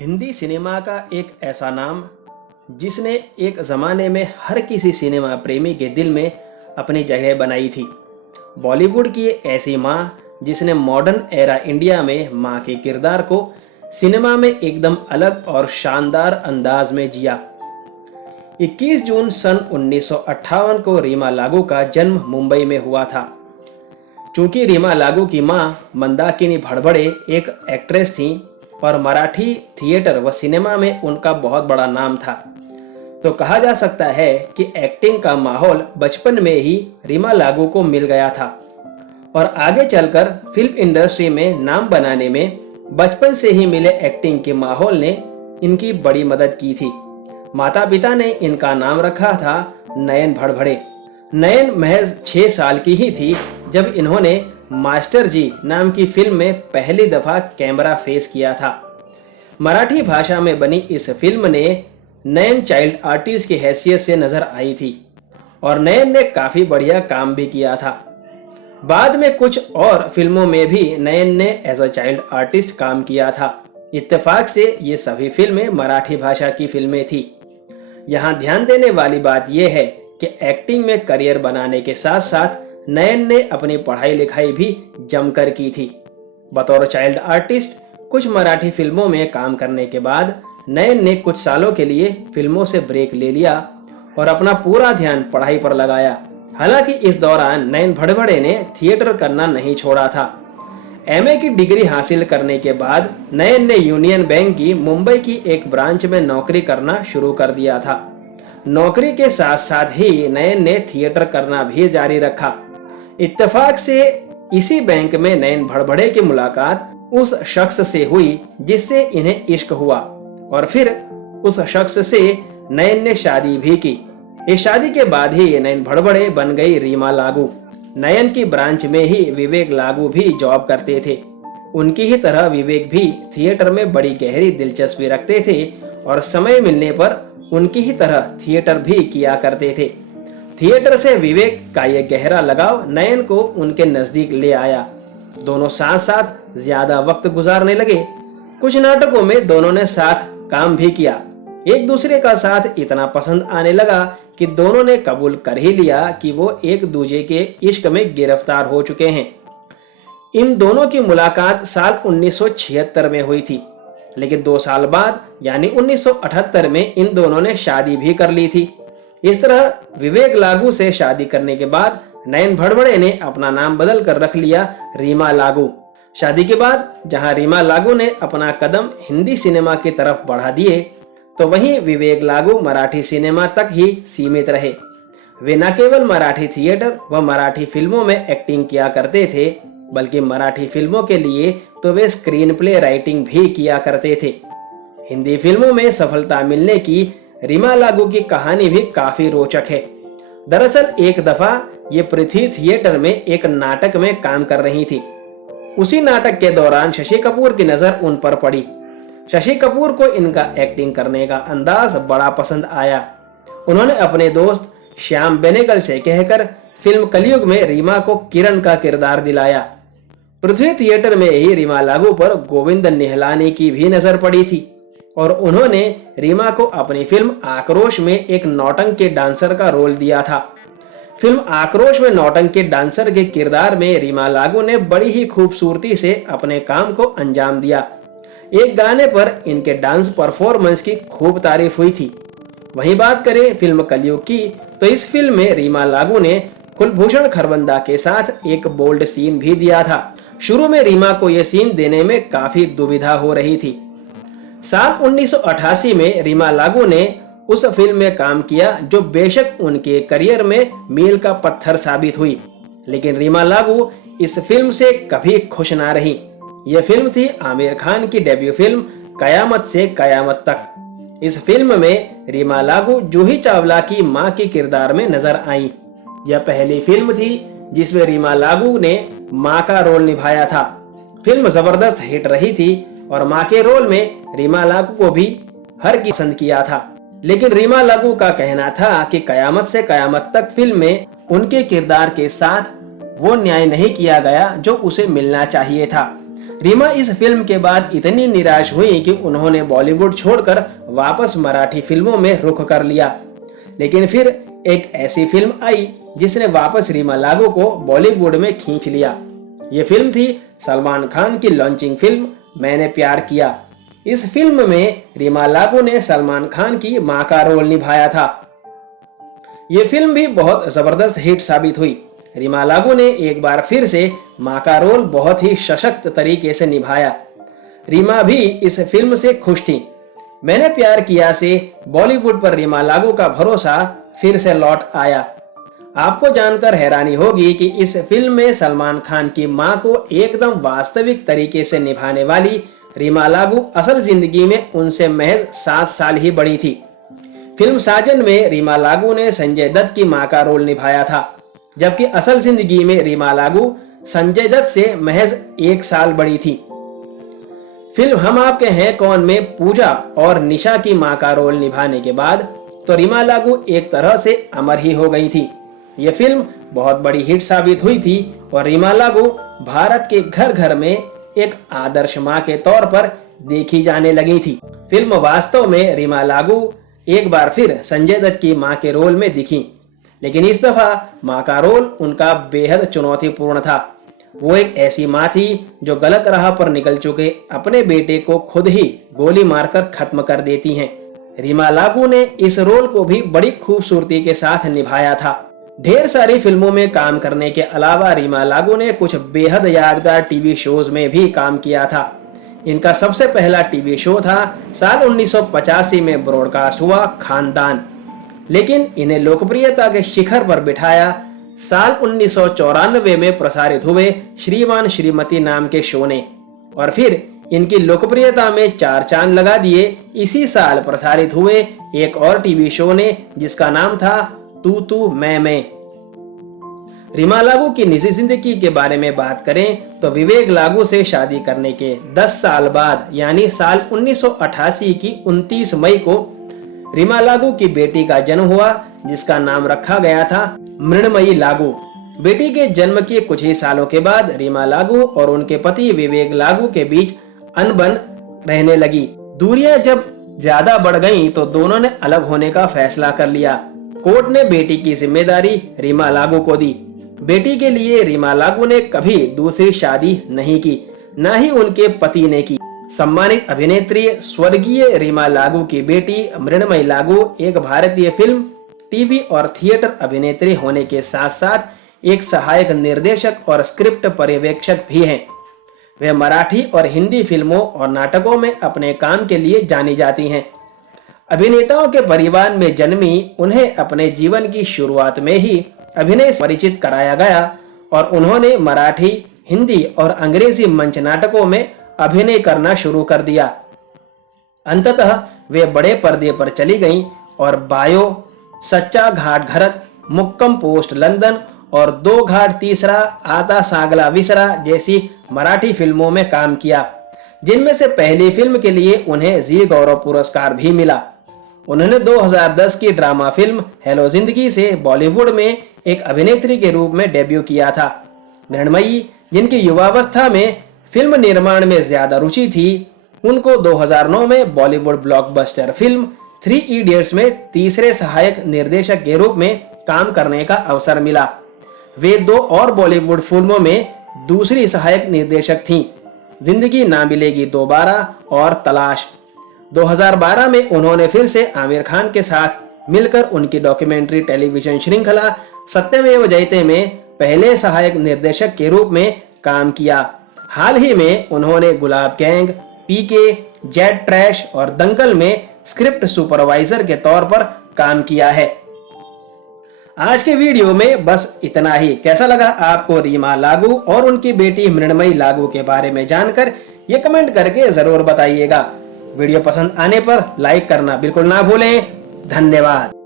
Hindi cinema का एक ऐसा नाम जिसने एक ज़माने में हर किसी सिनेमा प्रेमी के दिल में अपनी जगह बनाई थी। बॉलीवुड की ऐसी माँ जिसने मॉडर्न एरा इंडिया में माँ के किरदार को सिनेमा में एकदम अलग और शानदार अंदाज में जिया। 21 जून सन 1958 को रीमा लागू का जन्म मुंबई में हुआ था। चूंकि रीमा लागू की माँ मंदाकिनी भड़बड़े एक एक्ट्रेस थीं और मराठी थिएटर व सिनेमा में उनका बहुत बड़ा नाम था, तो कहा जा सकता है कि एक्टिंग का माहौल बचपन में ही रीमा लागू को मिल गया था और आगे चलकर फिल्म इंडस्ट्री में नाम बनाने में बचपन से ही मिले एक्टिंग के माहौल ने इनकी बड़ी मदद की थी। माता पिता ने इनका नाम रखा था नयन भड़बड़े। नयन महज 6 साल की ही थी जब इन्होंने मास्टर जी नाम की फिल्म में पहली दफा कैमरा फेस किया था। मराठी भाषा में बनी इस फिल्म ने नयन चाइल्ड आर्टिस्ट की हैसियत से नजर आई थी और नयन ने काफी बढ़िया काम भी किया था। बाद में कुछ और फिल्मों में भी नयन ने एज अ चाइल्ड आर्टिस्ट काम किया था। इत्तेफाक से ये सभी फिल्में मराठी भाषा की फिल्में थी। यहाँ ध्यान देने वाली बात यह है कि एक्टिंग में करियर बनाने के साथ साथ नयन ने अपनी पढ़ाई लिखाई भी जमकर की थी। बतौर चाइल्ड आर्टिस्ट कुछ मराठी फिल्मों में काम करने के बाद नयन ने कुछ सालों के लिए फिल्मों से ब्रेक ले लिया और अपना पूरा ध्यान पढ़ाई पर लगाया। हालांकि इस दौरान नयन भड़बड़े ने थिएटर करना नहीं छोड़ा था। एमए की डिग्री हासिल करने के बाद नयन ने यूनियन बैंक की मुंबई की एक ब्रांच में नौकरी करना शुरू कर दिया था। नौकरी के साथ साथ ही नयन ने थिएटर करना भी जारी रखा। इत्तेफाक से इसी बैंक में नयन भड़बड़े की मुलाकात उस शख्स से हुई जिससे इन्हें इश्क हुआ और फिर उस शख्स से नयन ने शादी भी की। इस शादी के बाद ही नयन भड़बड़े बन गई रीमा लागू। नयन की ब्रांच में ही विवेक लागू भी जॉब करते थे। उनकी ही तरह विवेक भी थिएटर में बड़ी गहरी दिलचस्पी रखते थे और समय मिलने पर उनकी ही तरह थिएटर भी किया करते थे। थिएटर से विवेक का ये गहरा लगाव नयन को उनके नजदीक ले आया। दोनों साथ साथ ज्यादा वक्त गुजारने लगे। कुछ नाटकों में दोनों ने साथ काम भी किया। एक दूसरे का साथ इतना पसंद आने लगा कि दोनों ने कबूल कर ही लिया कि वो एक दूसरे के इश्क में गिरफ्तार हो चुके हैं। इन दोनों की मुलाकात साल 1976 में हुई थी, लेकिन 2 साल बाद यानी 1978 में इन दोनों ने शादी भी कर ली थी। इस तरह विवेक लागू से शादी करने के बाद नयन भड़बड़े ने अपना नाम बदल कर रख लिया रीमा लागू। शादी के बाद जहां रीमा लागू ने अपना कदम हिंदी सिनेमा की तरफ बढ़ा दिए, तो वहीं विवेक लागू मराठी सिनेमा तक ही सीमित रहे। वे न केवल मराठी थिएटर व मराठी फिल्मों में एक्टिंग किया करते थे, बल्कि मराठी फिल्मों के लिए तो वे स्क्रीन प्ले राइटिंग भी किया करते थे। हिंदी फिल्मों में सफलता मिलने की रीमा लागू की कहानी भी काफी रोचक है। दरअसल एक दफा ये पृथ्वी थिएटर में एक नाटक में काम कर रही थी। उसी नाटक के दौरान शशि कपूर की नजर उन पर पड़ी। शशि कपूर को इनका एक्टिंग करने का अंदाज बड़ा पसंद आया। उन्होंने अपने दोस्त श्याम बेनेगल से कहकर फिल्म कलयुग में रीमा को किरण का किरदार दिलाया। पृथ्वी थिएटर में ही रीमा लागू पर गोविंद निहलानी की भी नजर पड़ी थी और उन्होंने रीमा को अपनी फिल्म आक्रोश में एक नौटंकी डांसर का रोल दिया था। फिल्म आक्रोश में नौटंकी डांसर के किरदार में रीमा लागू ने बड़ी ही खूबसूरती से अपने काम को अंजाम दिया। एक गाने पर इनके डांस परफॉर्मेंस की खूब तारीफ हुई थी। वहीं बात करें फिल्म कलयुग की, तो इस फिल्म में रीमा लागू ने कुलभूषण खरबंदा के साथ एक बोल्ड सीन भी दिया था। शुरू में रीमा को यह सीन देने में काफी दुविधा हो रही थी। साल 1988 में रीमा लागू ने उस फिल्म में काम किया जो बेशक उनके करियर में मील का पत्थर साबित हुई, लेकिन रीमा लागू इस फिल्म से कभी खुश ना रही। यह फिल्म थी आमिर खान की डेब्यू फिल्म कयामत से कयामत तक। इस फिल्म में रीमा लागू जूही चावला की मां के किरदार में नजर आई। यह पहली फिल्म थी जिसमें रीमा लागू ने मां का रोल निभाया था। फिल्म जबरदस्त हिट रही थी और मां के रोल में रीमा लागू को भी हर की पसंद किया था। लेकिन रीमा लागू का कहना था कि कयामत से कयामत तक फिल्म में उनके किरदार के साथ वो न्याय नहीं किया गया जो उसे मिलना चाहिए था। रीमा इस फिल्म के बाद इतनी निराश हुई कि उन्होंने बॉलीवुड छोड़कर वापस मराठी फिल्मों में रुख कर लिया। लेकिन फिर एक ऐसी फिल्म आई जिसने वापस रीमा लागू को बॉलीवुड में खींच लिया। ये फिल्म थी सलमान खान की लॉन्चिंग फिल्म मैंने प्यार किया। इस फिल्म में रीमा लागू ने सलमान खान की मां का रोल निभाया था। ये फिल्म भी बहुत जबरदस्त हिट साबित हुई। रीमा लागू ने एक बार फिर से मां का रोल बहुत ही सशक्त तरीके से निभाया। रीमा भी इस फिल्म से खुश थी। मैंने प्यार किया से बॉलीवुड पर रीमा लागू का भरोसा फिर से लौट आया। आपको जानकर हैरानी होगी कि इस फिल्म में सलमान खान की मां को एकदम वास्तविक तरीके से निभाने वाली रीमा लागू असल जिंदगी में उनसे महज 7 साल ही बड़ी थी। फिल्म साजन में रीमा लागू ने संजय दत्त की मां का रोल निभाया था, जबकि असल जिंदगी में रीमा लागू संजय दत्त से महज 1 साल बड़ी थी। फिल्म हम आपके हैं कौन में पूजा और निशा की मां का रोल निभाने के बाद तो रीमा लागू एक तरह से अमर ही हो गई थी। यह फिल्म बहुत बड़ी हिट साबित हुई थी और रीमा लागू भारत के घर घर में एक आदर्श मां के तौर पर देखी जाने लगी थी। फिल्म वास्तव में रीमा लागू एक बार फिर संजय दत्त की मां के रोल में दिखी, लेकिन इस दफा मां का रोल उनका बेहद चुनौतीपूर्ण था। वो एक ऐसी मां थी जो गलत राह पर निकल चुके अपने बेटे को खुद ही गोली मारकर खत्म कर देती हैं। रीमा लागू ने इस रोल को भी बड़ी खूबसूरती के साथ निभाया था। ढेर सारी फिल्मों में काम करने के अलावा रीमा लागू ने कुछ बेहद यादगार टीवी शोज में भी काम किया था। इनका सबसे पहला टीवी शो था साल 1985 में ब्रॉडकास्ट हुआ खानदान, लेकिन इन्हें लोकप्रियता के शिखर पर बिठाया साल 1994 में प्रसारित हुए श्रीमान श्रीमती नाम के शो ने, और फिर इनकी लोकप्रियता में 4 चांद लगा दिए इसी साल प्रसारित हुए एक और टीवी शो ने जिसका नाम था तू मैं। रीमा लागू की निजी जिंदगी के बारे में बात करें तो विवेक लागू से शादी करने के 10 साल बाद यानी साल 1988 की 29 मई को रीमा लागू की बेटी का जन्म हुआ, जिसका नाम रखा गया था मृणमयी लागू। बेटी के जन्म के कुछ ही सालों के बाद रीमा लागू और उनके पति विवेक लागू के बीच अनबन रहने लगी। दूरियां जब ज्यादा बढ़ गईं तो दोनों ने अलग होने का फैसला कर लिया। कोर्ट ने बेटी की जिम्मेदारी रीमा लागू को दी। बेटी के लिए रीमा लागू ने कभी दूसरी शादी नहीं की, न ही उनके पति ने की। सम्मानित अभिनेत्री स्वर्गीय रीमा लागू की बेटी मृणमयी लागू एक भारतीय फिल्म, टीवी और थिएटर अभिनेत्री होने के साथ साथ एक सहायक निर्देशक और स्क्रिप्ट पर्यवेक्षक भी हैं। वे मराठी और हिंदी फिल्मों और नाटकों में अपने काम के लिए जानी जाती हैं। अभिनेताओं के परिवार में जन्मी उन्हें अपने जीवन की शुरुआत में ही अभिनय से परिचित कराया गया और उन्होंने मराठी, हिंदी और अंग्रेजी मंच नाटकों में अभिनय करना शुरू कर दिया। अंततः वे बड़े पर्दे पर चली गईं और बायो, सच्चा घाट घरत, मुक्कम पोस्ट लंदन और 2 घाट तीसरा, आता सागला विसरा जैसी मराठी फिल्मों में काम किया, जिनमें से पहली फिल्म के लिए उन्हें जी गौरव पुरस्कार भी मिला। उन्होंने 2010 की ड्रामा फिल्म हेलो जिंदगी से बॉलीवुड में एक अभिनेत्री के रूप में डेब्यू किया था। मृणमयी, जिनकी युवावस्था में फिल्म निर्माण में ज्यादा रुचि थी, उनको 2009 में बॉलीवुड ब्लॉकबस्टर फिल्म 3 इडियट्स में तीसरे सहायक निर्देशक के रूप में काम करने का अवसर मिला। वे 2 और बॉलीवुड फिल्मों में दूसरी सहायक निर्देशक थीं, जिंदगी ना मिलेगी दोबारा और तलाश। 2012 में उन्होंने फिर से आमिर खान के साथ मिलकर उनकी डॉक्यूमेंट्री टेलीविजन श्रृंखला सत्यमेव जयते में पहले सहायक निर्देशक के रूप में काम किया। हाल ही में उन्होंने गुलाब गैंग, पीके, जेट ट्रैश और दंगल में स्क्रिप्ट सुपरवाइजर के तौर पर काम किया है। आज के वीडियो में बस इतना ही। कैसा लगा आपको रीमा लागू और उनकी बेटी मृणमयी लागू के बारे में जानकर ये कमेंट करके जरूर बताइएगा। वीडियो पसंद आने पर लाइक करना बिल्कुल ना भूलें। धन्यवाद।